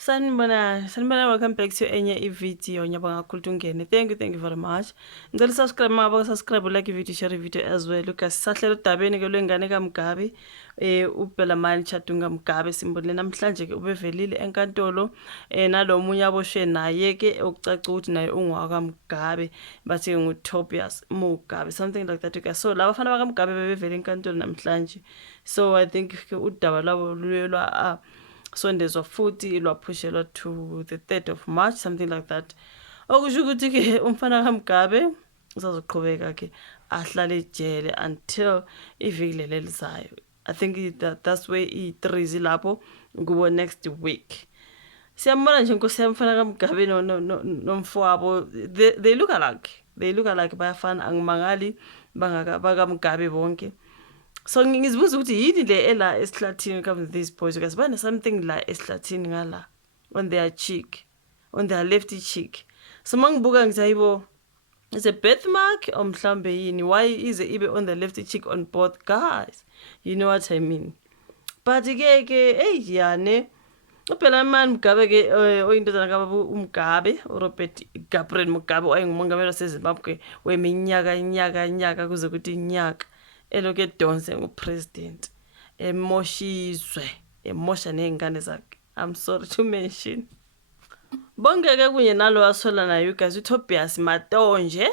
Sanibona, welcome back to enye i-video. Ngiyabonga kakhulu ukuthi ungene. Thank you very much. Ngicela subscribe maba subscribe like i-video, share i-video as well. Lucas sahlela udabeni ke lwengane kaMgabe. uBelamani Chadunga Mgabe simbonile namhlanje ke ubevelile enkantolo. Nalomunye aboshwe naye ke okucaca ukuthi naye ungwaka Mgabe bathi nguTobias Mugabe, something like that. Okay, so laba bafana bakaMgabe bebevele enkantolo namhlanje. So I think ke udaba lwabo lwelwa sondezwa futhi lwaphushelwa to the 3rd of March, something like that. Okusho ukuthi ke umfana kaMgabe usazoqhubeka ke ahlale ejele until iviki lelizayo. I think that's where i-3 lapho kubo next week. Siyambona nje inkosi yamfana kaMgabe nomfowabo, they look alike. Bayafana, angimangali bakaMgabe bonke. So ngizibuza ukuthi yini le ela esihlathini comes with these boys, because bane something la esihlathini ngala on their cheek, on their left cheek. So mangibuka ngithi hayibo, is a birthmark or mhlambe yini? Why is it ibe on the left cheek on both guys? You know what I mean? But ke hey yane uBelamani Mugabe ke oyindodana kababa uMgabe, uRobert Gabriel Mugabe oyengumongameli waseZimbabwe weminyaka kuze kuthi inyaka eloke edonse ngupresident emosha ney'ngane zakhe. I'm sorry to mention. Bonke-ke kunye nalo wasola naye you guys uTobias Matonje,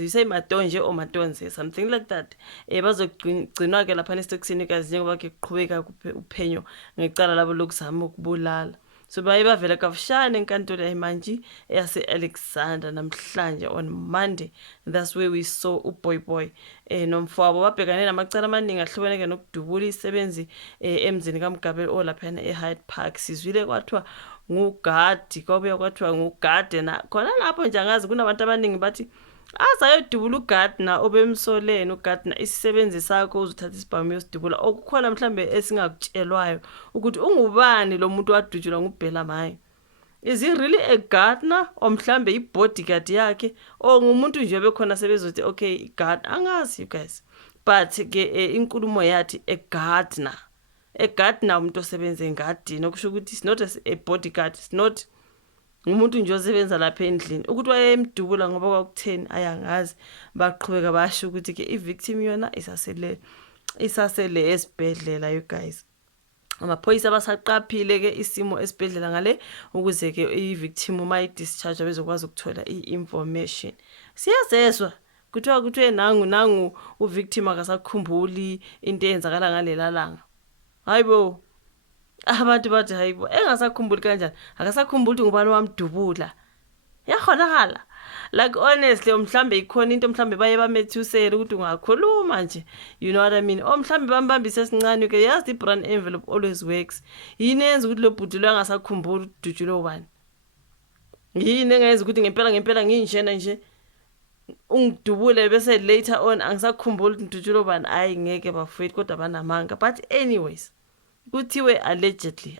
you say Matonje or Matonze, something like that. Bazogcinwa-ke lapha esitokisini guys njengoba ke kuqhubeka uphenyo ngecala labo lokuzama ukubulala. So baye bavela kafushane enkantolo yayimanje yase-Alexander namhlanje on Monday. That's where we saw uBoy nomfowabo babhekane namacala amaningi ahlubeneke nokudubula isebenzi emzini kaMgabe olaphana eHyde Park. Sizwile kwathiwa ngugadi, kwabuya kwathiwa ngugade na khona lapho nje angazi kunabantu abaningi bathi azayodubula uGardner obemsolene uGardner isisebenzi sakho uzothatha isibhamu yosidubula. Okukhona mhlambe esingakutshelwayo ukuthi ungubani lo muntu wadutshulwa nguBelamani. Is he really a gardener or mhlambe i-bodyguard yakhe or ngumuntu nje bekhona sebezothi okay i-gardener, angazi you guys. But ke inkulumo yathi a gardener umuntu osebenza engadini, okusho ukuthi it's not a bodyguard, it's not umuntu nje osebenza lapha endlini. Ukuthi wayemdubula ngoba kwakutheni ayangazi. Baqhubeka basho ukuthi ke i-victim yona isasele esibhedlela you guys. Amaphoyisa basaqaphile ke isimo esibhedlela ngale ukuze ke i-victim uma i-discharge bezokwazi ukuthola i-information. Siyazezwa kuthiwa nangu u-victim akasakhumbuli into eyenzakala ngalela langa. Hayibo, abantu bathi hayibo, engasakhumbuli kanjani? Akasakhumbuli ukuthi ngubani wamdubula. Yakhonakala. Like honestly mhlambe ikhona into mhlambe baye bamethusela ukuthi ungakhuluma nje. You know what I mean? Mhlambe bambambise esincane ke yazi i-brown envelope always works. Yini enza ukuthi lo bhudula angasakhumbuli udutshulwe ubani? Yini engenza ukuthi ngempela nginjena nje ungidubule bese later on angisakhumbuli ukuthi udutshulwe ubani? Hayi ngeke bafowethu kodwa banamanga. But anyways, kuthiwe allegedly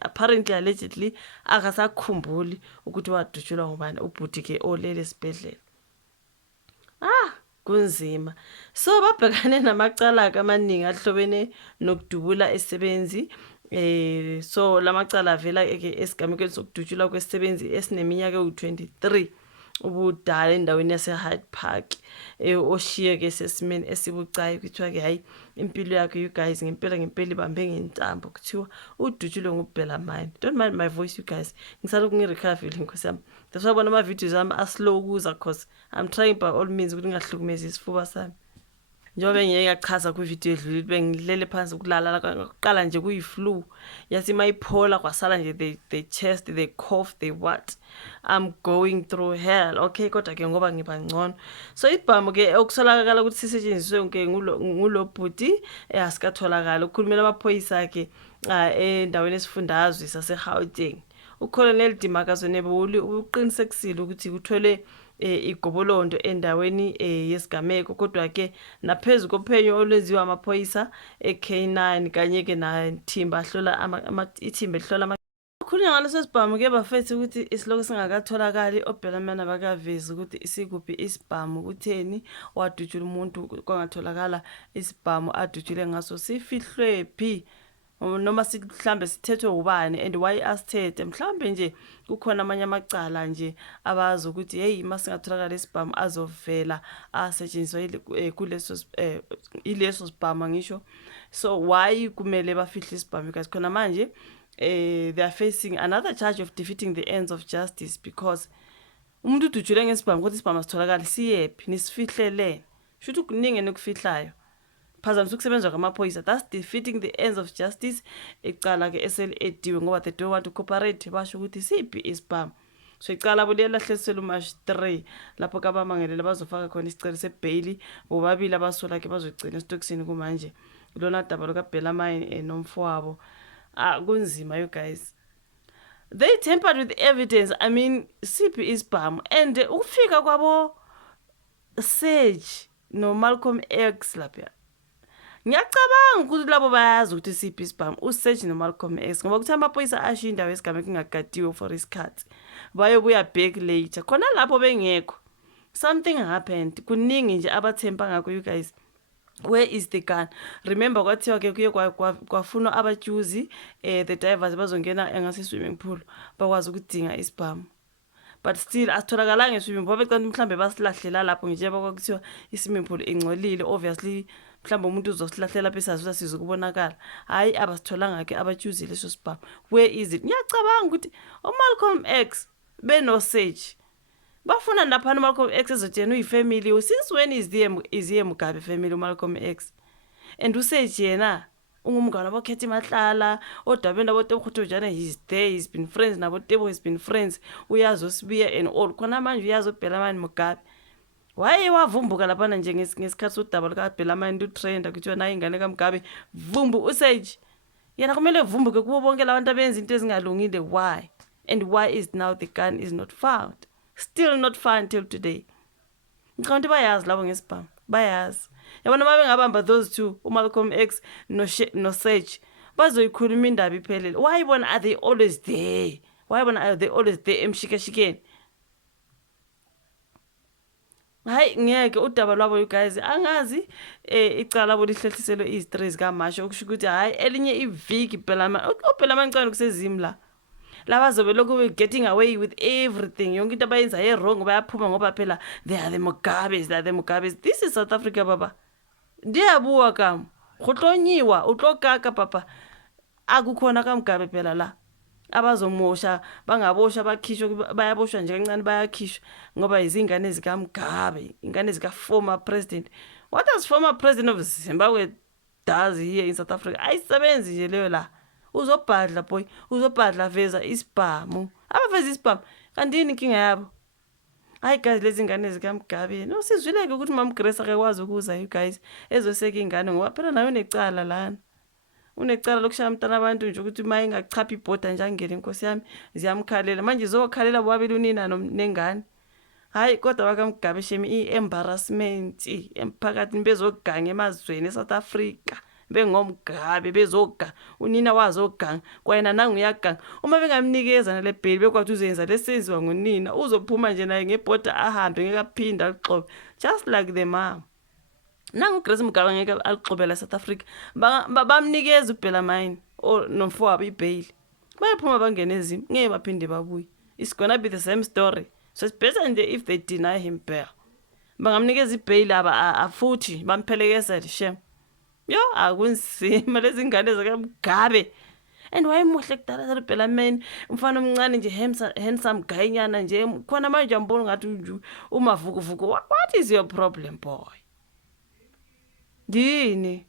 akasakhumbuli ukuthi wadutshulwa ngubani ubhuti ke olele esibhedlela. Kunzima. So babhekane namacala amaningi ahlobene nokudubula isebenzi. So lamacala avela ke esigamekweni sokudutshulwa kwesebenzi esineminyaka ewu-23 ubudala endaweni yase-Hyde Park. Oshiye ke sesimeni esibucayi kuthiwa ke hayi impilo yakhe you guys ngempela ibambe ngentambo kuthiwa udutshulwe nguBelamani. Don't mind my voice you guys, ngisalokhu ngirecover inkosi yami. That's why ama-videos ami aslow ukuza cause I'm trying by all means ukuthi ngingahlukumezi isifuba sami. Njengoba ngeke ngachaza kwivideo edlulile bengilele phansi ukulala kuqala nje kuyi-flu yathi mayiphola kwasala nje the chest, the cough, the what. I'm going through hell. Okay, kodwa ke ngoba ngiba ngcono. So ibhamu ke okusolakala ukuthi sisetshenziswe ke ngulo bhuti asikatholakala. Ukhulumela amaphoyisa ke endaweni esifundazwe sase-Gauteng. uColonel Dimakazonebuli uqinisekisile ukuthi kuthwele igobolondo endaweni yesigameko, kodwa ke naphezu kophenyo olwenziwa amaphoyisa eK9 kanye ke nathimba ahlola ithimba ehlola khulunywa ngaleso sibhamu ke bafethu ukuthi isiloko singakatholakali. oBelamani bakaveza ukuthi isikuphi isibhamu kutheni wadutshula umuntu kwangatholakala isibhamu adutshule ngaso sifihlwe phi. noma mhlambe sithethwe ubani and why asithethe mhlambe nje kukhona amanye amacala nje abazi ukuthi hey masingatholakala isibhamu azovela asetshenziswa kuleso ileso sibhamu ngisho. So why kumele bafihle isibhamu because khona manje they are facing another charge of defeating the ends of justice because umuntu udujule ngesibhamu ukuthi isibhamu sitholakala siyephi nisifihlele shuthi kuningi nokufihlayo phazamisa ukusebenza kwamaphoyisa. That's defeating the ends of justice. Icala ke SLAdiwe ngoba they don't want to cooperate basho ukuthi siphi isibhamu. So icala buliyelahlelisela uMarch 3 lapho kabamangelele bazofaka khona isicelo sebail bobabili abasola ke bazogcina esitokisini kumanje lona daba lokaBellarmine nomfowabo. Kunzima you guys. They tampered with evidence. I mean siphi isibhamu and ukufika kwabo Sage no Malcolm X lapha ngiyacabanga ukuthi labo bayazi ukuthi siphi isibhamu uSage no Malcolm X ngoba kuthi amaphoyisa asho indawo yesigame kingagadiwe for isikhathi bayobuya back later khona lapho bengekho something happened kuningi nje abathemba ngakho you guys. Where is the gun? Remember kwathiwa ke kuye kwafunwa abajuzi the divers bazongena engase swimming pool bakwazi ukudinga isibhamu but still asitholakala ngeswimming pool becela mhlambe basilahlela lapho nje bakuthiwa iswimming pool ingcolile obviously mhlambe umuntu uzosilahlela besazi ukuthi sizokubonakala hayi abasitholanga ke abajuzi leso sibhamu. Where is it? Ngiyacabanga ukuthi uMalcolm X beno Sage bafuna lapha uMalcolm X ezotshena uyifamily since when is the Mugabe family uMalcolm X and uSage yena ungumngane abokhethi mahlala odabeni abotebukhuthojana he's there, he's been friends nabotebo, he's been friends uyazi uSibiya and all khona manje uyazi uBellarmine Mugabe. Why wavumbuka lapha nje ngesikhathi udaba likaBellarmine lutrend akuthiwa nayo ingane kaMugabe vumbu uSage yena kumele vumbuke kubo bonke labantu abenza into ezingalungile. Why? And why is now the gun is not found? Still not found till today. Ngicabanga bayazi labo ngesibhamu bayazi yabona babe ngabamba those two uMalcolm X no Sage bazoyikhuluma indaba iphelele. Why bona are they always there? Why bona are they always there emshikashikeni? Hayi ngeke udaba lwabo you guys angazi icala labo lihlehliselwe izitrees kaMasho okusho ukuthi hayi elinye iviki uBellarmine ngicela ukusezimi la labazobe lokhu getting away with everything yonke into abayenza wrong bayaphuma ngoba phela they are the Mugabes. This is South Africa baba ndiyabuwa kam gotlonyiwa utlokaka papa akukhona kaMugabe phela la abazomosha bangabosha bakhishwa bayaboshwa nje kancane bayakhishwa ngoba izingane zikaMugabe ingane zika former president. What does former president of Zimbabwe does here in South Africa? Ayisebenzi nje leyo la uzobhadla boy uzobhadla veza isibhamu abaveza isibhamu kandini inkinga yabo. Hayi guys lezi ngane zikaMugabe no sizwileke ukuthi Mama Grace akakwazi ukuza you guys ezoseka ingane ngoba phela nayo unecala lana unecala lokushaya umntana abantu nje ukuthi maye ingachapha ibhoda nje angene inkosi yami ziyamkhalela manje izokhalela bobabili unina nengane. Hayi kodwa bakaMugabe shemi i-embarrassment emphakathini bezoganga emazweni eSouth Africa bengoMugabe bezoga unina wazoganga kwayena nangu uyaganga uma bengamnikeza nale bail bekwathi uzenza lesenziwa ngunina uzophuma nje naye ngebhoda ahambe ngekaphinda alixobe just like the mom. Nangu Grace Mugabe ngeke alixobela eSouth Africa bamnikeza uBellarmine nomfowabo ibail bayaphuma bangene ezimo ngeke baphinde babuye. It's gonna be the same story. So it's better if they deny him bail bangamnikeza ibail futhi bamphelekeza shem yo akunzima lezi ngane zakaMugabe. And wayemuhle kudala uBellarmine umfana omncane nje handsome guy nyana nje khona manje ambona ngathi umavukuvuku. What is your problem boy? Dini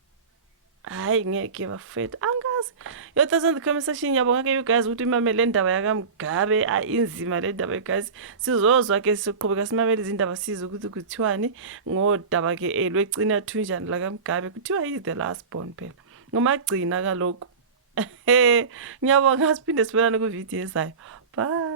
hayi ngeke bafethu angazi your thoughts in the comment section. Yabonga ke you guys ukuthi imamele indaba yakaMugabe inzima le ndaba guys sizozwa ke siqhubeka simamele izindaba sizo ukuthi kuthiwani ngodaba ke lwegcina thunjani la kaMugabe kuthiwa is the last born phela ngomagcina kaloko. Ngiyabonga siphinde sibelane ku video ezayo. Bye.